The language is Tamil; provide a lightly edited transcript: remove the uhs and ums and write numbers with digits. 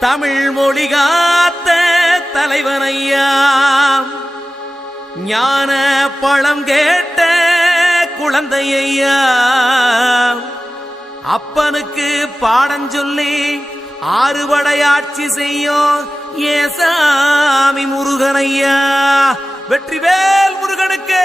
தமிழ் மொழி காத்த தலைவனையா, ஞான பழம் கேட்ட குழந்தையா, அப்பனுக்கு பாடஞ்சொல்லி ஆறுபடையாட்சி செய்யும் ஏசாமி முருகனையா. வெற்றிவேல் முருகனுக்கு.